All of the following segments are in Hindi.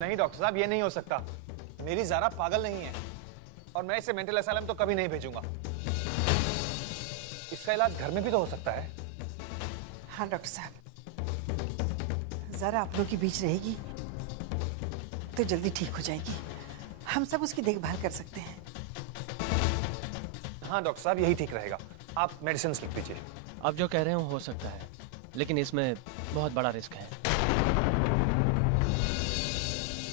नहीं डॉक्टर साहब, ये नहीं हो सकता। मेरी ज़ारा पागल नहीं है और मैं इसे मेंटल असाइलम तो कभी नहीं भेजूंगा। इसका इलाज घर में भी तो हो सकता है। हाँ डॉक्टर साहब, ज़ारा आप लोगों के बीच रहेगी तो जल्दी ठीक हो जाएगी। हम सब उसकी देखभाल कर सकते हैं। हाँ डॉक्टर साहब, यही ठीक रहेगा। आप मेडिसिन लिख दीजिए। आप जो कह रहे हो हो सकता है, लेकिन इसमें बहुत बड़ा रिस्क है।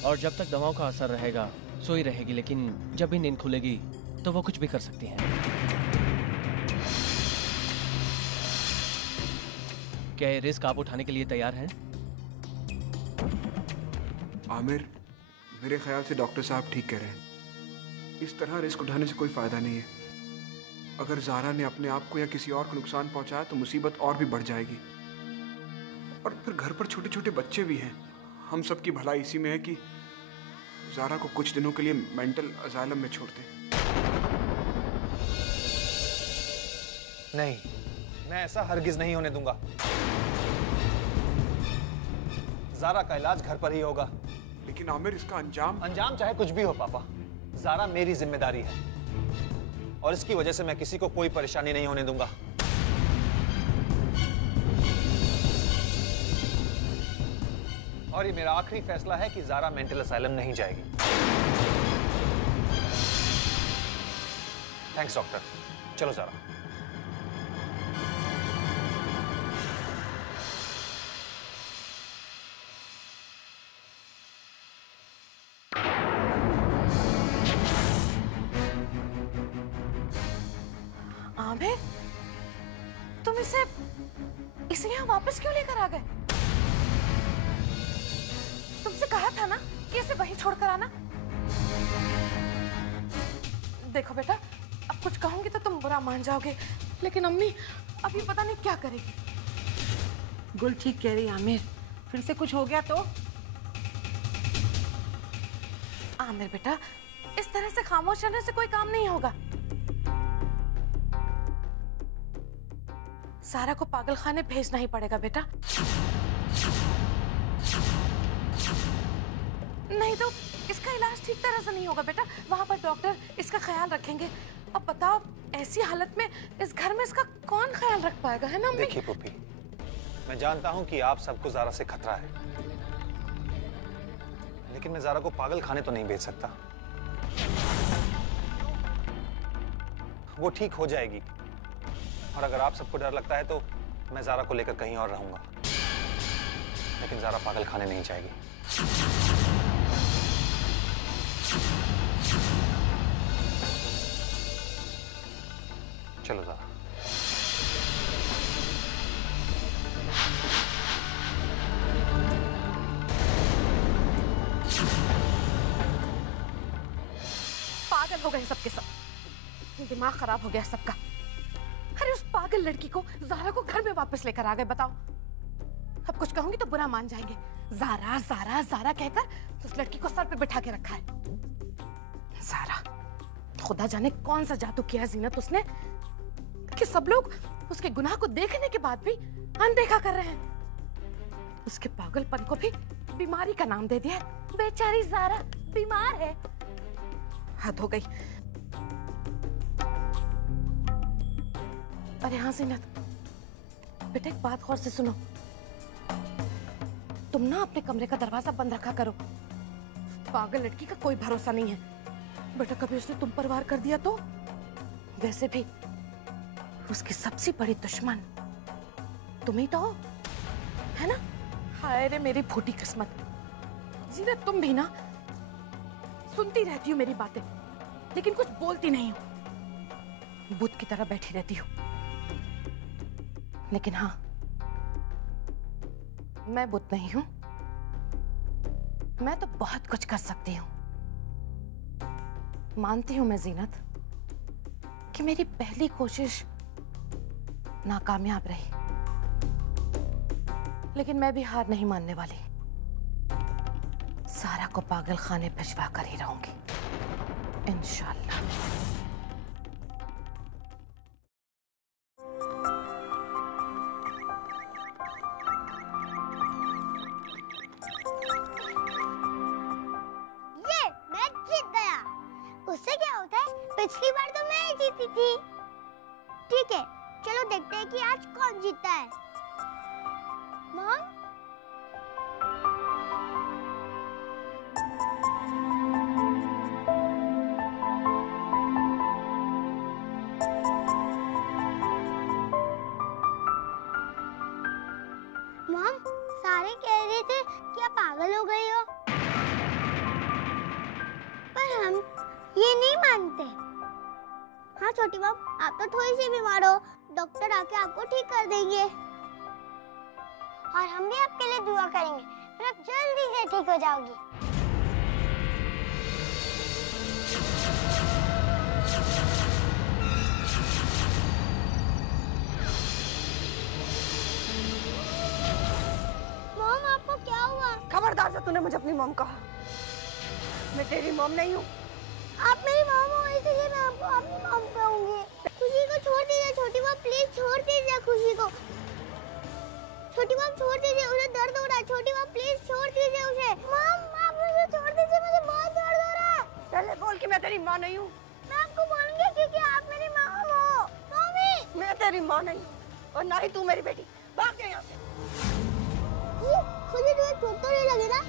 और जब तक दवाओं का असर रहेगा सोई रहेगी, लेकिन जब भी नींद खुलेगी तो वो कुछ भी कर सकती हैं। क्या ये रिस्क आप उठाने के लिए तैयार हैं? आमिर, मेरे ख्याल से डॉक्टर साहब ठीक कह रहे हैं। इस तरह रिस्क उठाने से कोई फायदा नहीं है। अगर ज़ारा ने अपने आप को या किसी और को नुकसान पहुंचाया तो मुसीबत और भी बढ़ जाएगी। और फिर घर पर छोटे छोटे बच्चे भी हैं। हम सबकी भलाई इसी में है कि ज़ारा को कुछ दिनों के लिए मेंटल असाइलम में छोड़ दें। नहीं, मैं ऐसा हरगिज नहीं होने दूंगा। ज़ारा का इलाज घर पर ही होगा। लेकिन आमिर, इसका अंजाम चाहे कुछ भी हो पापा, ज़ारा मेरी जिम्मेदारी है और इसकी वजह से मैं किसी को कोई परेशानी नहीं होने दूंगा। और ये मेरा आखिरी फैसला है कि ज़ारा मेंटल असाइलम नहीं जाएगी। Thanks doctor. चलो ज़ारा। आमिर, तुम इसे यहाँ वापस क्यों लेकर आ गए? तुमसे कहा था ना कि इसे वहीं छोड़कर आना। देखो बेटा, अब कुछ कहूंगी तो तुम बुरा मान जाओगे, लेकिन अम्मी अभी पता नहीं क्या करेगी। गुल ठीक कह रही आमिर, फिर से कुछ हो गया तो? आमिर बेटा, इस तरह से खामोश रहने से कोई काम नहीं होगा। ज़ारा को पागल खाने भेजना ही पड़ेगा बेटा, नहीं तो इसका इलाज ठीक तरह से नहीं होगा बेटा। वहां पर डॉक्टर इसका ख्याल रखेंगे। अब बताओ, ऐसी हालत में इस घर में इसका कौन ख्याल रख पाएगा, है ना अम्मी? देखिए पुप्पी, मैं जानता हूं कि आप सबको ज़ारा से खतरा है, लेकिन मैं ज़ारा को पागल खाने तो नहीं भेज सकता। वो ठीक हो जाएगी। और अगर आप सबको डर लगता है तो मैं ज़ारा को लेकर कहीं और रहूंगा, लेकिन ज़ारा पागल खाने नहीं जाएगी। चलो ज़ारा। पागल हो गए सबके सब, दिमाग खराब हो गया सबका। अरे उस पागल लड़की को, ज़ारा को घर में वापस लेकर आ गए। बताओ, अब कुछ कहूंगी तो बुरा मान जाएंगे। ज़ारा ज़ारा ज़ारा कहकर उस लड़की को सर पे बिठा के रखा है। ज़ारा, खुदा जाने कौन सा जादू किया है ज़ीनत उसने कि सब लोग उसके गुनाह को देखने के बाद भी अनदेखा कर रहे हैं। उसके पागलपन को भी बीमारी का नाम दे दिया है। बेचारी ज़ारा बीमार है। हद हो गई। अरे हाँ ज़ीनत बेटा, एक बात गौर से सुनो। तुम ना अपने कमरे का दरवाजा बंद रखा करो। पागल लड़की का कोई भरोसा नहीं है बेटा, कभी उसने तुम पर वार कर दिया तो? वैसे भी उसकी सबसे बड़ी दुश्मन तुम ही तो हो, है ना? हाय रे मेरी फूटी किस्मत। ज़ीनत, तुम भी ना सुनती रहती हो मेरी बातें, लेकिन कुछ बोलती नहीं हो, बुत की तरह बैठी रहती हो। लेकिन हाँ, मैं बुत नहीं हूं। मैं तो बहुत कुछ कर सकती हूं। मानती हूं मैं ज़ीनत कि मेरी पहली कोशिश नाकामयाब रही, लेकिन मैं भी हार नहीं मानने वाली। ज़ारा को पागल खाने भिजवा कर ही रहूंगी इंशाअल्लाह। पिछली बार तो मैं ही जीती थी। ठीक है, चलो देखते हैं कि आज कौन जीतता है। मॉम, मॉम, सारे कह रहे थे कि आप पागल हो गई हो, पर हम ये नहीं मानते। हाँ छोटी मॉम, आप तो थोड़ी सी बीमार हो, डॉक्टर आके आपको ठीक कर देंगे और हम भी आपके लिए दुआ करेंगे, फिर आप जल्दी से ठीक हो जाओगी। मॉम, आपको क्या हुआ? खबरदार जो तूने मुझे अपनी मॉम कहा। मैं तेरी मॉम नहीं हूँ। आप मेरी मॉम हो, इसलिए मैं आपको अपनी मॉम कहूंगी। खुशी को छोड़ दीजिए छोटी मॉम, प्लीज छोड़ दीजिए खुशी को। छोटी मॉम छोड़ दीजिए, उसे दर्द हो रहा है। छोटी मॉम प्लीज छोड़ दीजिए उसे। मॉम, आप मुझे छोड़ दीजिए, मुझे बहुत दर्द हो रहा है। पहले बोल कि मैं तेरी माँ नहीं हूँ। मैं आपको बोलूंगी क्योंकि आप मेरी मॉम हो। मम्मी, मैं तेरी माँ नहीं हूँ और ना ही तू मेरी बेटी। भाग जा यहाँ से। खुशी तुम्हें चोट तो नहीं लगी ना?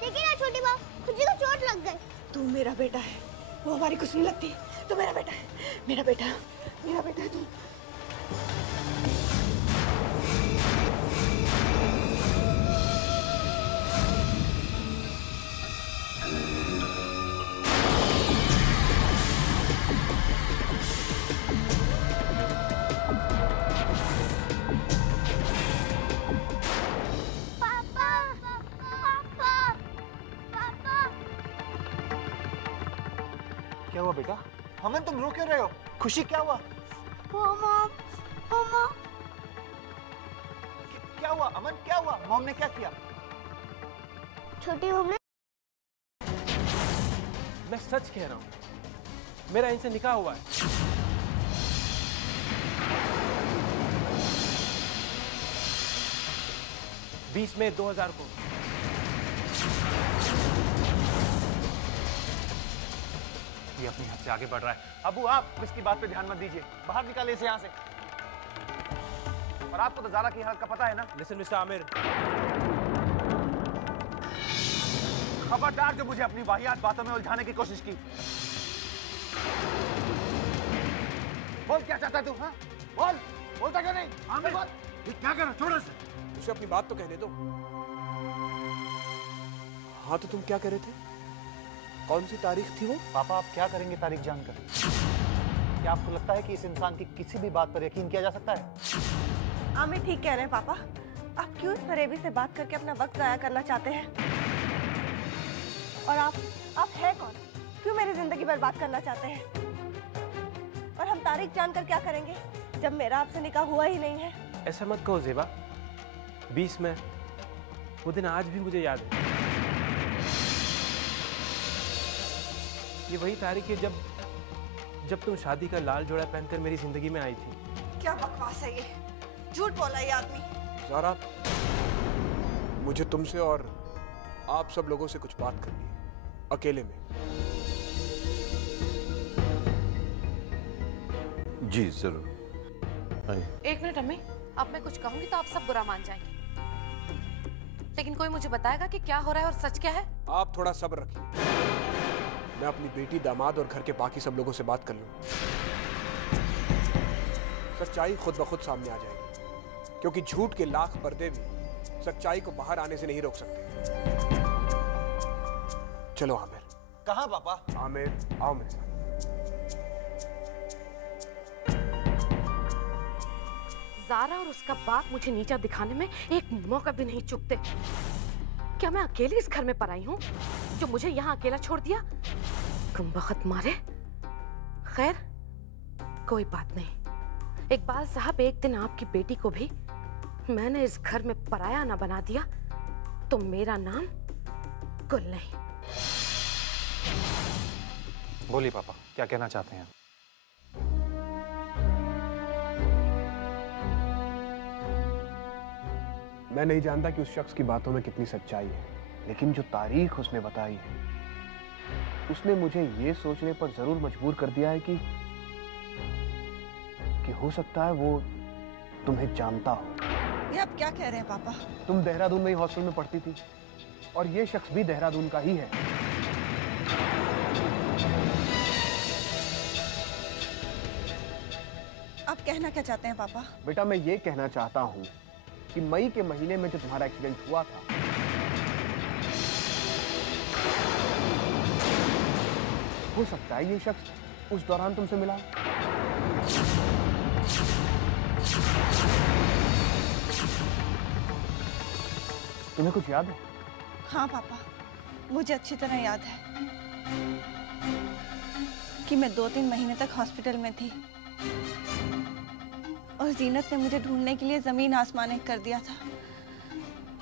देखिए ना छोटी मॉम, खुशी को चोट लग गई। तू मेरा बेटा है, वो हमारी कुछ नहीं लगती। तू मेरा बेटा है, मेरा बेटा है तू। पापा, पापा, पापा। क्या हुआ बेटा? अमन, तुम रो क्यों रहे हो? खुशी, क्या हुआ? मॉम, क्या हुआ अमन, क्या हुआ? मॉम ने क्या किया? छोटी मॉम ने मैं सच कह रहा हूँ, मेरा इनसे निकाह हुआ है। बीस में 2000 को। ये अपनी हद से आगे बढ़ रहा है। अबू, आप इसकी बात पे ध्यान मत दीजिए, बाहर निकाले इसे यहाँ से। और आपको तो ज़ारा की हालत का पता है ना? लिसन मिस्टर आमिर, खबरदार जो मुझे अपनी वाहियात बातों में उलझाने की कोशिश की। बोल, क्या चाहता तू? हाँ बोल, बोलता क्यों नहीं? आमिर बोल, ये क्या कर रहा? छोड़ उसे। उसे अपनी बात तो कहने दो। हाँ तो तुम क्या कह रहे थे? कौन सी तारीख थी वो? पापा, आप क्या करेंगे तारीख जानकर? क्या आपको लगता है कि इस इंसान की किसी भी बात पर यकीन किया जा सकता है? आमिर ठीक कह रहे हैं पापा। आप क्यों इस फरेबी से बात करके अपना वक्त जाया करना चाहते हैं? और आप है कौन? क्यों मेरी जिंदगी बर्बाद करना चाहते हैं? और हम तारीख जानकर क्या करेंगे जब मेरा आपसे निकाह हुआ ही नहीं है? ऐसा मत कहो जेबा। 20 में वो दिन आज भी मुझे याद है। ये वही तारीख है जब तुम शादी का लाल जोड़ा पहनकर मेरी जिंदगी में आई थी। क्या बकवास है ये? झूठ बोला ये आदमी। ज़ारा, मुझे तुमसे और आप सब लोगों से कुछ बात करनी है, अकेले में। जी जरूर। एक मिनट अम्मी, अब मैं कुछ कहूंगी तो आप सब बुरा मान जाएंगे, लेकिन कोई मुझे बताएगा कि क्या हो रहा है और सच क्या है? आप थोड़ा सब्र रखिए, मैं अपनी बेटी, दामाद और घर के बाकी सब लोगों से बात कर लूं। सच्चाई खुद ब खुद सामने आ जाएगी, क्योंकि झूठ के लाख पर्दे भी सच्चाई को बाहर आने से नहीं रोक सकते। चलो आमिर। कहाँ पापा? आमिर, आओ मेरे साथ। ज़ारा और उसका बाप मुझे नीचा दिखाने में एक मौका भी नहीं चूकते। क्या मैं अकेली इस घर में पराई हूँ जो मुझे यहाँ अकेला छोड़ दिया? कमबख्त मारे। खैर, कोई बात नहीं। इकबाल साहब, एक दिन आपकी बेटी को भी मैंने इस घर में पराया ना बना दिया तो मेरा नाम गुल नहीं। बोलिए पापा, क्या कहना चाहते हैं? मैं नहीं जानता कि उस शख्स की बातों में कितनी सच्चाई है, लेकिन जो तारीख उसने बताई है, उसने मुझे ये सोचने पर जरूर मजबूर कर दिया है कि हो सकता है वो तुम्हें जानता हो। ये आप क्या कह रहे हैं पापा? तुम देहरादून में ही हॉस्टल में पढ़ती थी और ये शख्स भी देहरादून का ही है। आप कहना क्या चाहते हैं पापा? बेटा, मैं ये कहना चाहता हूँ कि मई के महीने में जो तुम्हारा एक्सीडेंट हुआ था, हो सकता है ये शख्स उस दौरान तुमसे मिला। तुम्हें कुछ याद है? हाँ पापा, मुझे अच्छी तरह याद है कि मैं 2-3 महीने तक हॉस्पिटल में थी और जीनत ने मुझे ढूंढने के लिए जमीन आसमान एक कर दिया था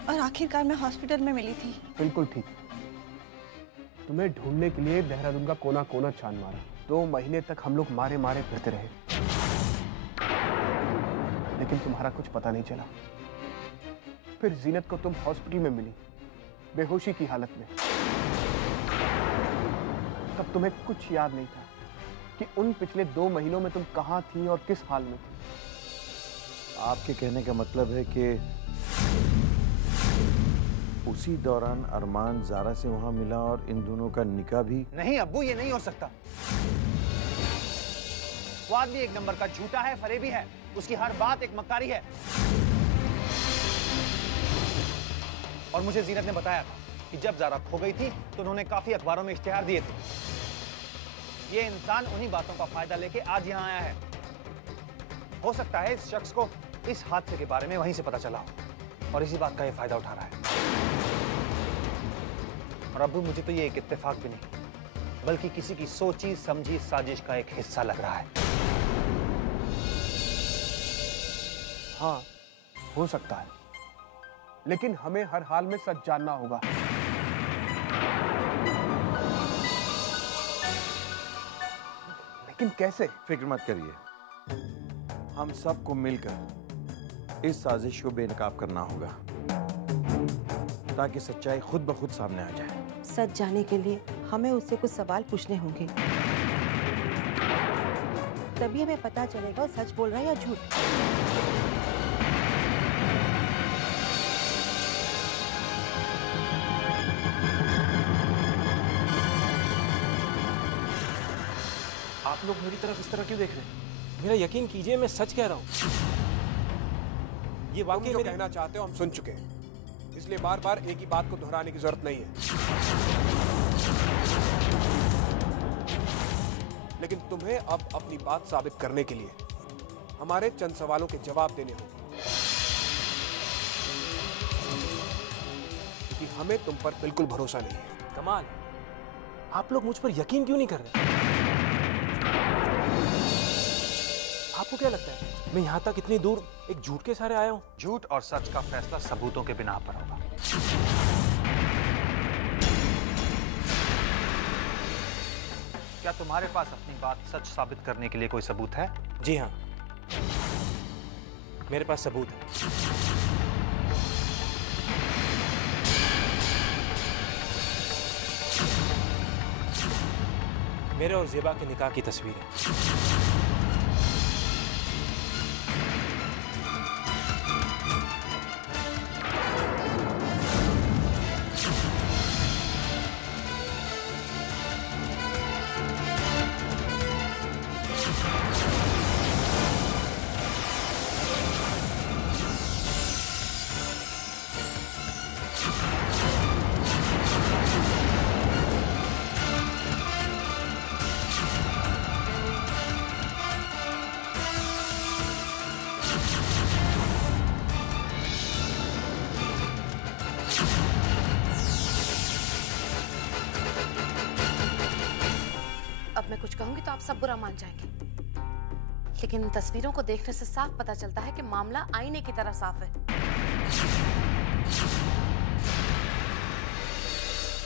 और आखिरकार मैं हॉस्पिटल में मिली थी। बिल्कुल ठीक। तुम्हें ढूंढने के लिए देहरादून का कोना कोना छान मारा। 2 महीने तक हम लोग मारे मारे फिरते रहे, लेकिन तुम्हारा कुछ पता नहीं चला। फिर जीनत को तुम हॉस्पिटल में मिली, बेहोशी की हालत में। तब तुम्हें कुछ याद नहीं था कि उन पिछले 2 महीनों में तुम कहाँ थी और किस हाल में। आपके कहने का मतलब है कि उसी दौरान अरमान ज़ारा से वहां मिला और इन दोनों का निकाह भी? नहीं अब्बू, ये नहीं हो सकता। वो आदमी एक नंबर का झूठा है, फरेबी है, उसकी हर बात एक मक्कारी है। और मुझे जीनत ने बताया था कि जब ज़ारा खो गई थी तो उन्होंने काफी अखबारों में इश्तिहार दिए थे। ये इंसान उन्हीं बातों का फायदा लेके आज यहाँ आया है। हो सकता है इस शख्स को इस हादसे के बारे में वहीं से पता चला हो और इसी बात का ये फायदा उठा रहा है। और अब्बू, मुझे तो ये एक इत्तेफाक भी नहीं बल्कि किसी की सोची समझी साजिश का एक हिस्सा लग रहा है। हाँ, हो सकता है, लेकिन हमें हर हाल में सच जानना होगा। लेकिन कैसे? फिक्र मत करिए, हम सबको मिलकर इस साजिश को बेनकाब करना होगा ताकि सच्चाई खुद ब खुद सामने आ जाए। सच जानने के लिए हमें उससे कुछ सवाल पूछने होंगे, तभी हमें पता चलेगा वो सच बोल रहा है या झूठ। आप लोग मेरी तरफ इस तरह क्यों देख रहे हैं? मेरा यकीन कीजिए, मैं सच कह रहा हूँ। ये वाकई जो कहना चाहते हो हम सुन चुके हैं, इसलिए बार बार एक ही बात को दोहराने की जरूरत नहीं है। लेकिन तुम्हें अब अपनी बात साबित करने के लिए हमारे चंद सवालों के जवाब देने होंगे, क्योंकि हमें तुम पर बिल्कुल भरोसा नहीं है। कमाल, आप लोग मुझ पर यकीन क्यों नहीं कर रहे? आपको क्या लगता है मैं यहाँ तक इतनी दूर एक झूठ के सहारे आया हूँ? झूठ और सच का फैसला सबूतों के बिना पर होगा। क्या तुम्हारे पास अपनी बात सच साबित करने के लिए कोई सबूत है? जी हाँ, मेरे पास सबूत है। मेरे और ज़ेबा के निकाह की तस्वीर है। अब मैं कुछ कहूंगी तो आप सब बुरा मान जाएंगे, लेकिन इन तस्वीरों को देखने से साफ पता चलता है कि मामला आईने की तरह साफ है।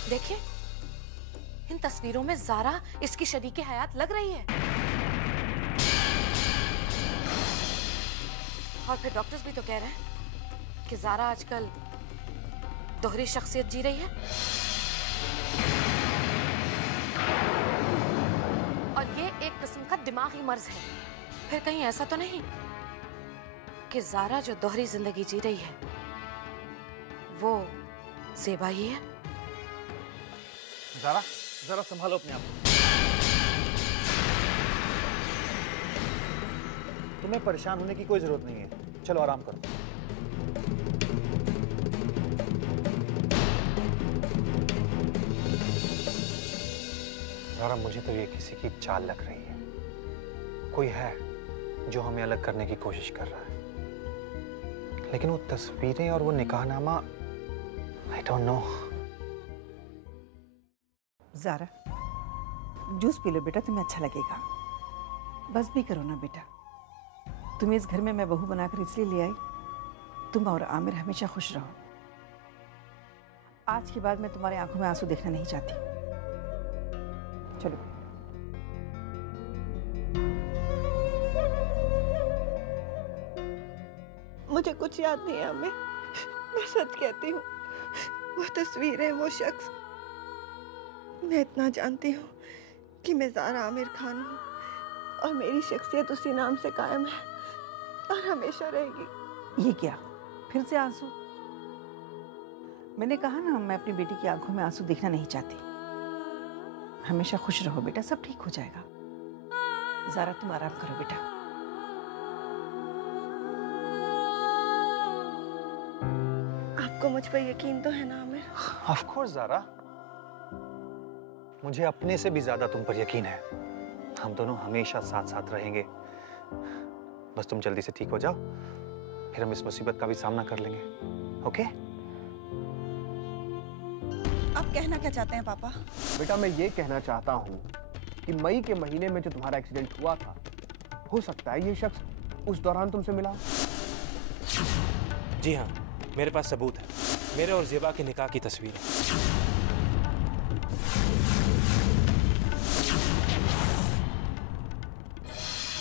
देखिए, इन तस्वीरों में ज़ारा इसकी शरीके हयात लग रही है। और फिर डॉक्टर्स भी तो कह रहे हैं कि ज़ारा आजकल दोहरी शख्सियत जी रही है? और ये एक किस्म का दिमागी मर्ज है। फिर कहीं ऐसा तो नहीं कि ज़ारा जो दोहरी जिंदगी जी रही है वो ज़ेबा ही है? ज़ारा, जरा संभालो अपने आप को। तुम्हें परेशान होने की कोई जरूरत नहीं है। चलो आराम करो। ज़ारा, मुझे तो ये किसी की चाल लग रही है। कोई है जो हमें अलग करने की कोशिश कर रहा है। लेकिन वो तस्वीरें और वो निकाहनामा, I don't know. Zara, juice पी लो बेटा, तुम्हें अच्छा लगेगा। बस भी करो ना बेटा। तुम्हें इस घर में मैं बहू बनाकर इसलिए ले आई, तुम और आमिर हमेशा खुश रहो। आज के बाद मैं तुम्हारी आंखों में आंसू देखना नहीं चाहती। चलो। मुझे कुछ याद नहीं है आमिर, मैं सच कहती हूँ। वो तस्वीरें, वो शख्स, मैं इतना जानती हूँ कि मैं ज़ारा आमिर खान हूँ और मेरी शख्सियत उसी नाम से कायम है और हमेशा रहेगी। ये क्या, फिर से आंसू? मैंने कहा ना, मैं अपनी बेटी की आंखों में आंसू देखना नहीं चाहती। हमेशा खुश रहो बेटा, सब ठीक हो जाएगा। ज़ारा, तुम आराम करो बेटा। आपको मुझ पर यकीन तो है ना आमिर? ऑफ कोर्स ज़ारा, मुझे अपने से भी ज्यादा तुम पर यकीन है। हम दोनों हमेशा साथ साथ रहेंगे। बस तुम जल्दी से ठीक हो जाओ, फिर हम इस मुसीबत का भी सामना कर लेंगे। ओके? आप कहना क्या चाहते हैं पापा? बेटा, मैं ये कहना चाहता हूँ कि मई के महीने में जो तुम्हारा एक्सीडेंट हुआ था, हो सकता है ये शख्स उस दौरान तुमसे मिला। जी हाँ, मेरे पास सबूत है। मेरे और ज़ेबा के निकाह की तस्वीर है।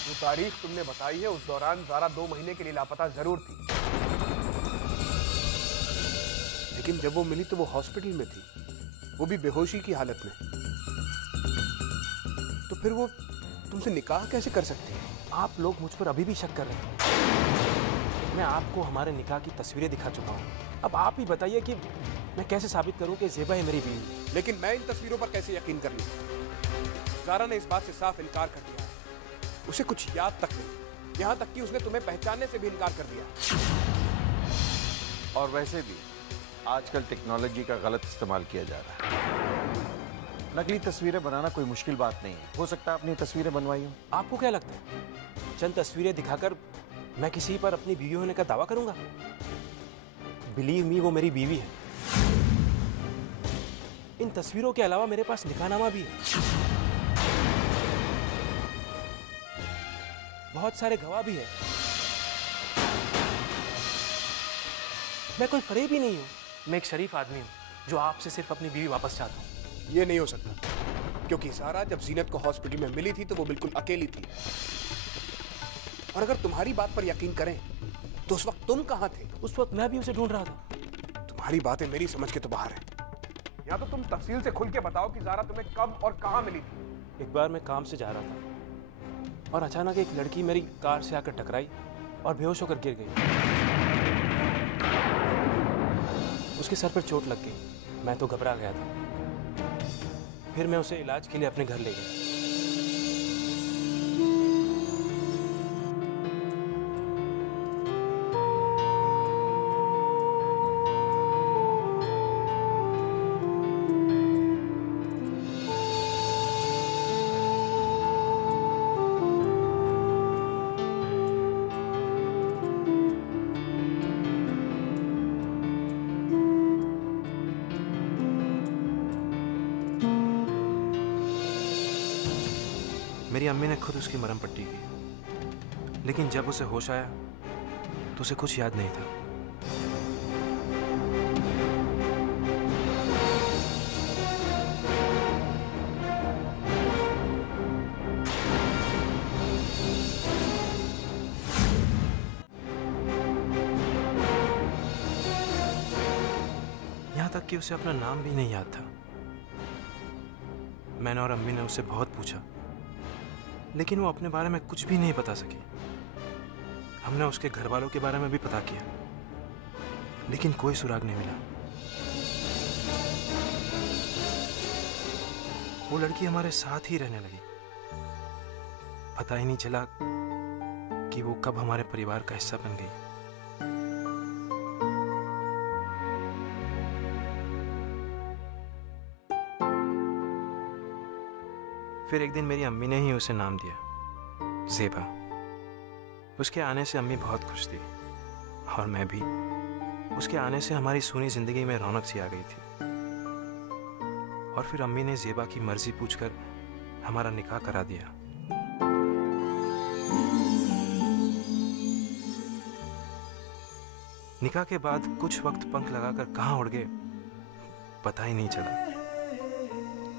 जो तारीख तुमने बताई है, उस दौरान ज़ारा 2 महीने के लिए लापता जरूर थी, लेकिन जब वो मिली तो वो हॉस्पिटल में थी, वो भी बेहोशी की हालत में। तो फिर वो तुमसे निकाह कैसे कर सकती है? आप लोग मुझ पर अभी भी शक कर रहे हैं। मैं आपको हमारे निकाह की तस्वीरें दिखा चुका हूँ। अब आप ही बताइए कि मैं कैसे साबित करूँ कि ज़ेबा है मेरी बीवी। लेकिन मैं इन तस्वीरों पर कैसे यकीन कर लूं? ज़ारा ने इस बात से साफ इनकार कर दिया। उसे कुछ याद तक नहीं, यहाँ तक कि उसने तुम्हें पहचानने से भी इनकार कर दिया। और वैसे भी आजकल टेक्नोलॉजी का गलत इस्तेमाल किया जा रहा है। नकली तस्वीरें बनाना कोई मुश्किल बात नहीं है। हो सकता है अपनी तस्वीरें बनवाई हो। आपको क्या लगता है चंद तस्वीरें दिखाकर मैं किसी पर अपनी बीवी होने का दावा करूंगा? बिलीव मी, वो मेरी बीवी है। इन तस्वीरों के अलावा मेरे पास निकाहनामा भी है, बहुत सारे गवाह भी है। मैं कोई फरेब ही नहीं हूं। मैं एक शरीफ आदमी हूं जो आपसे सिर्फ अपनी बीवी वापस चाहता हूं। ये नहीं हो सकता, क्योंकि ज़ारा जब जीनत को हॉस्पिटल में मिली थी तो वो बिल्कुल अकेली थी। और अगर तुम्हारी बात पर यकीन करें तो उस वक्त तुम कहाँ थे? उस वक्त मैं भी उसे ढूंढ रहा था। तुम्हारी बातें मेरी समझ के तो बाहर है। या तो तुम तफसील से खुल के बताओ कि ज़ारा तुम्हें कब और कहाँ मिली थी। एक बार मैं काम से जा रहा था और अचानक एक लड़की मेरी कार से आकर टकराई और बेहोश होकर गिर गई। उसके सर पर चोट लग गई। मैं तो घबरा गया था। फिर मैं उसे इलाज के लिए अपने घर ले गया। मेरी अम्मी ने खुद उसकी मरहम पट्टी की, लेकिन जब उसे होश आया तो उसे कुछ याद नहीं था। यहाँ तक कि उसे अपना नाम भी नहीं याद था। मैंने और अम्मी ने उसे बहुत पूछा, लेकिन वो अपने बारे में कुछ भी नहीं बता सकी। हमने उसके घर वालों के बारे में भी पता किया, लेकिन कोई सुराग नहीं मिला। वो लड़की हमारे साथ ही रहने लगी। पता ही नहीं चला कि वो कब हमारे परिवार का हिस्सा बन गई। फिर एक दिन मेरी अम्मी ने ही उसे नाम दिया, ज़ेबा। उसके आने से अम्मी बहुत खुश थी और मैं भी। उसके आने से हमारी सूनी जिंदगी में रौनक सी आ गई थी। और फिर अम्मी ने ज़ेबा की मर्जी पूछकर हमारा निकाह करा दिया। निकाह के बाद कुछ वक्त पंख लगाकर कहाँ उड़ गए पता ही नहीं चला।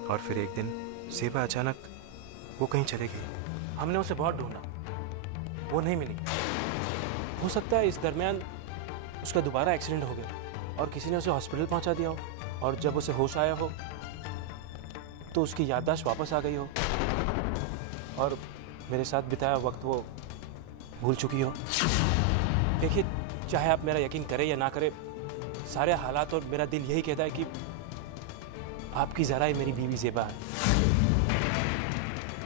और फिर एक दिन ज़ेबा अचानक वो कहीं चले गई। हमने उसे बहुत ढूंढा, वो नहीं मिली। हो सकता है इस दरमियान उसका दोबारा एक्सीडेंट हो गया और किसी ने उसे हॉस्पिटल पहुंचा दिया हो, और जब उसे होश आया हो तो उसकी याददाश्त वापस आ गई हो और मेरे साथ बिताया वक्त वो भूल चुकी हो। देखिए, चाहे आप मेरा यकीन करें या ना करें, सारे हालात और मेरा दिल यही कहता है कि आपकी ज़रा ही मेरी बीवी ज़ेबा है।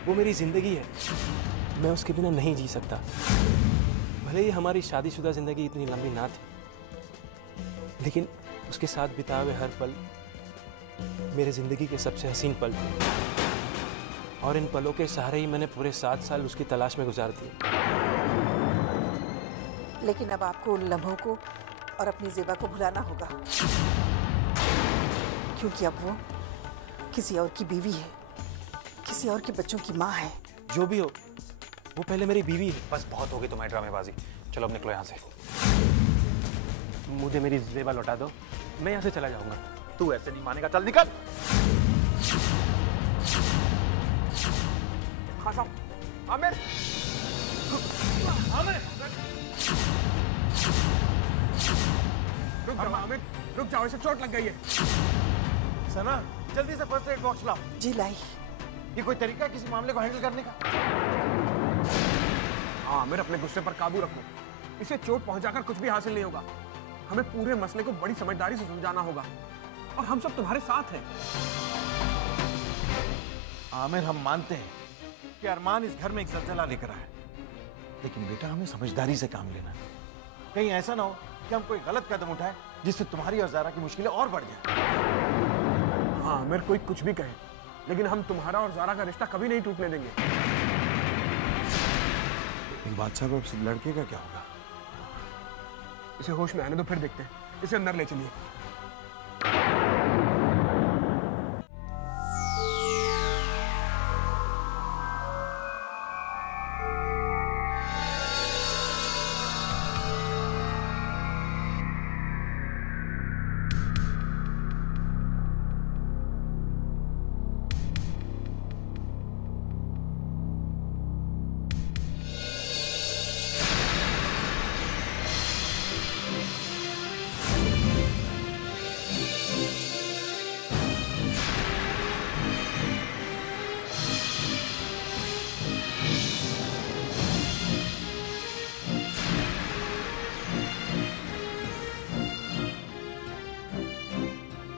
वो मेरी ज़िंदगी है, मैं उसके बिना नहीं जी सकता। भले ही हमारी शादीशुदा ज़िंदगी इतनी लंबी ना थी, लेकिन उसके साथ बिताए हुए हर पल मेरे ज़िंदगी के सबसे हसीन पल थे। और इन पलों के सहारे ही मैंने पूरे 7 साल उसकी तलाश में गुजार दिए। लेकिन अब आपको उन लम्हों को और अपनी ज़ेबा को भुलाना होगा, क्योंकि अब वो किसी और की बीवी है, किसी और के बच्चों की माँ है। जो भी हो, वो पहले मेरी बीवी है। बस बहुत होगी तुम्हारी ड्रामेबाजी। चलो अब निकलो यहाँ से। मुझे मेरी ज़ेबा लौटा दो, मैं यहाँ से चला जाऊंगा। तू ऐसे नहीं मानेगा, चल निकल। आमिर! आमिर! रुक जाओ आमिर, रुक जाओ, इसे चोट लग गई है। सना, जल्दी से फर्स्ट एड बॉक्स लाओ। जी लाई। ये कोई तरीका है किसी मामले को हैंडल करने का? हाँ आमिर, अपने गुस्से पर काबू रखो। इसे चोट पहुंचाकर कुछ भी हासिल नहीं होगा। हमें पूरे मसले को बड़ी समझदारी से सुलझाना होगा, और हम सब तुम्हारे साथ हैं। आमिर, हम मानते हैं कि अरमान इस घर में एक जलजला लेकर आया, लेकिन बेटा हमें समझदारी से काम लेना है। कहीं ऐसा ना हो कि हम कोई गलत कदम उठाएं जिससे तुम्हारी और ज़ारा की मुश्किलें और बढ़ जाएं। हाँ आमिर, कोई कुछ भी कहे, लेकिन हम तुम्हारा और ज़ारा का रिश्ता कभी नहीं टूटने देंगे। बादशाह को उस लड़के का क्या होगा? इसे होश में आने दो, फिर देखते हैं। इसे अंदर ले चलिए।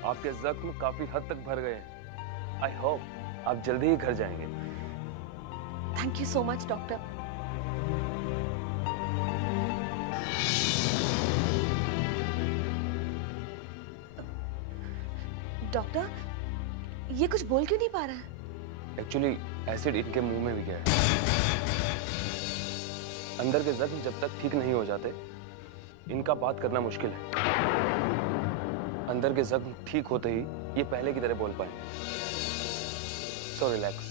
आपके जख्म काफी हद तक भर गए हैं। आई होप आप जल्दी ही घर जाएंगे। Thank you so much doctor. Doctor, ये कुछ बोल क्यों नहीं पा रहा है? एक्चुअली एसिड इनके मुंह में भी गया है। अंदर के जख्म जब तक ठीक नहीं हो जाते, इनका बात करना मुश्किल है। अंदर के जख्म ठीक होते ही ये पहले की तरह बोल पाए। So relax.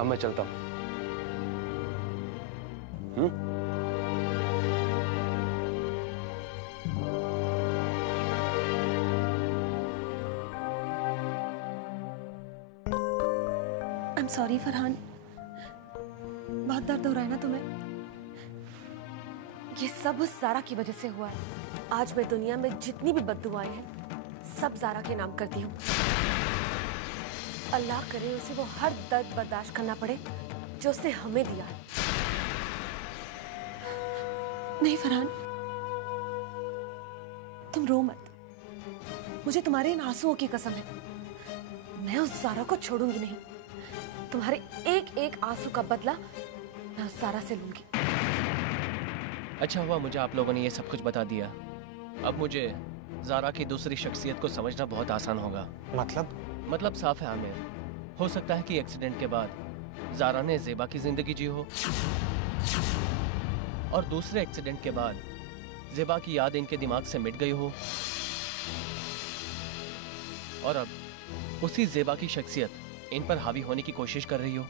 अब मैं चलता हूं। आई एम सॉरी फरहान, बहुत दर्द हो रहा है ना तुम्हें? ये सब उस ज़ारा की वजह से हुआ है। आज मैं दुनिया में जितनी भी बद्दुआएं हैं सब जारा के नाम करती हूँ। अल्लाह करे उसे वो हर दर्द बर्दाश्त करना पड़े जो उसने हमें दिया। नहीं फरहान, तुम रो मत। मुझे तुम्हारे इन आंसुओं की कसम है, मैं उस जारा को छोड़ूंगी नहीं। तुम्हारे एक एक आंसू का बदला मैं उस जारा से लूंगी। अच्छा हुआ मुझे आप लोगों ने ये सब कुछ बता दिया। अब मुझे जारा की दूसरी शख्सियत को समझना बहुत आसान होगा। मतलब साफ है आमिर, हो सकता है कि एक्सीडेंट के बाद जारा ने ज़ेबा की जिंदगी जी हो और दूसरे एक्सीडेंट के बाद ज़ेबा की याद इनके दिमाग से मिट गई हो और अब उसी ज़ेबा की शख्सियत इन पर हावी होने की कोशिश कर रही हो।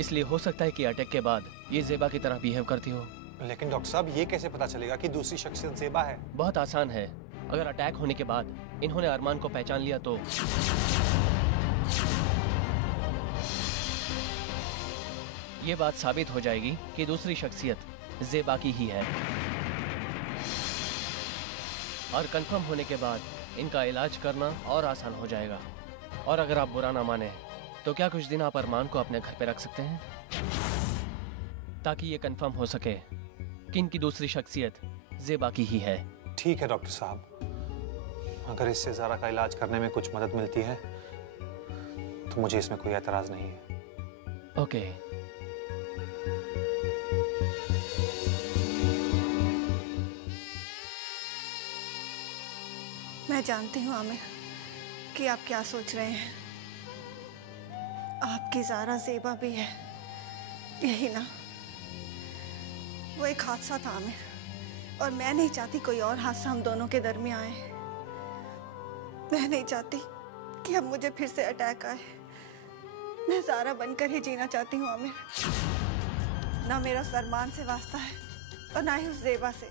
इसलिए हो सकता है कि अटैक के बाद ये ज़ेबा की तरह बिहेव करती हो। लेकिन डॉक्टर साहब, ये कैसे पता चलेगा कि दूसरी शख्सियत ज़ेबा है? बहुत आसान है। अगर अटैक होने के बाद इन्होंने अरमान को पहचान लिया तो ये बात साबित हो जाएगी कि दूसरी शख्सियत ज़ेबा की ही है। और कंफर्म होने के बाद इनका इलाज करना और आसान हो जाएगा। और अगर आप बुरा ना माने तो क्या कुछ दिन आप अरमान को अपने घर पे रख सकते हैं ताकि ये कंफर्म हो सके कि इनकी दूसरी शख्सियत ज़ेबा की ही है। ठीक है डॉक्टर साहब, अगर इससे ज़ारा का इलाज करने में कुछ मदद मिलती है तो मुझे इसमें कोई एतराज़ नहीं है। ओके। मैं जानती हूँ आमिर कि आप क्या सोच रहे हैं। आपकी ज़ारा ज़ेबा भी है, यही ना? वो एक हादसा था आमिर, और मैं नहीं चाहती कोई और हादसा हम दोनों के दरमियान आए। मैं नहीं चाहती कि अब मुझे फिर से अटैक आए। मैं ज़ारा बनकर ही जीना चाहती हूँ आमिर। ना मेरा अरमान से वास्ता है और ना ही उस ज़ेबा से।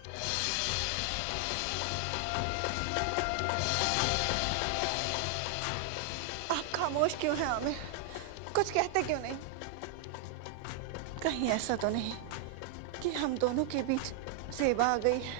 आप खामोश क्यों हैं आमिर? कुछ कहते क्यों नहीं? कहीं ऐसा तो नहीं कि हम दोनों के बीच ज़ेबा आ गई है?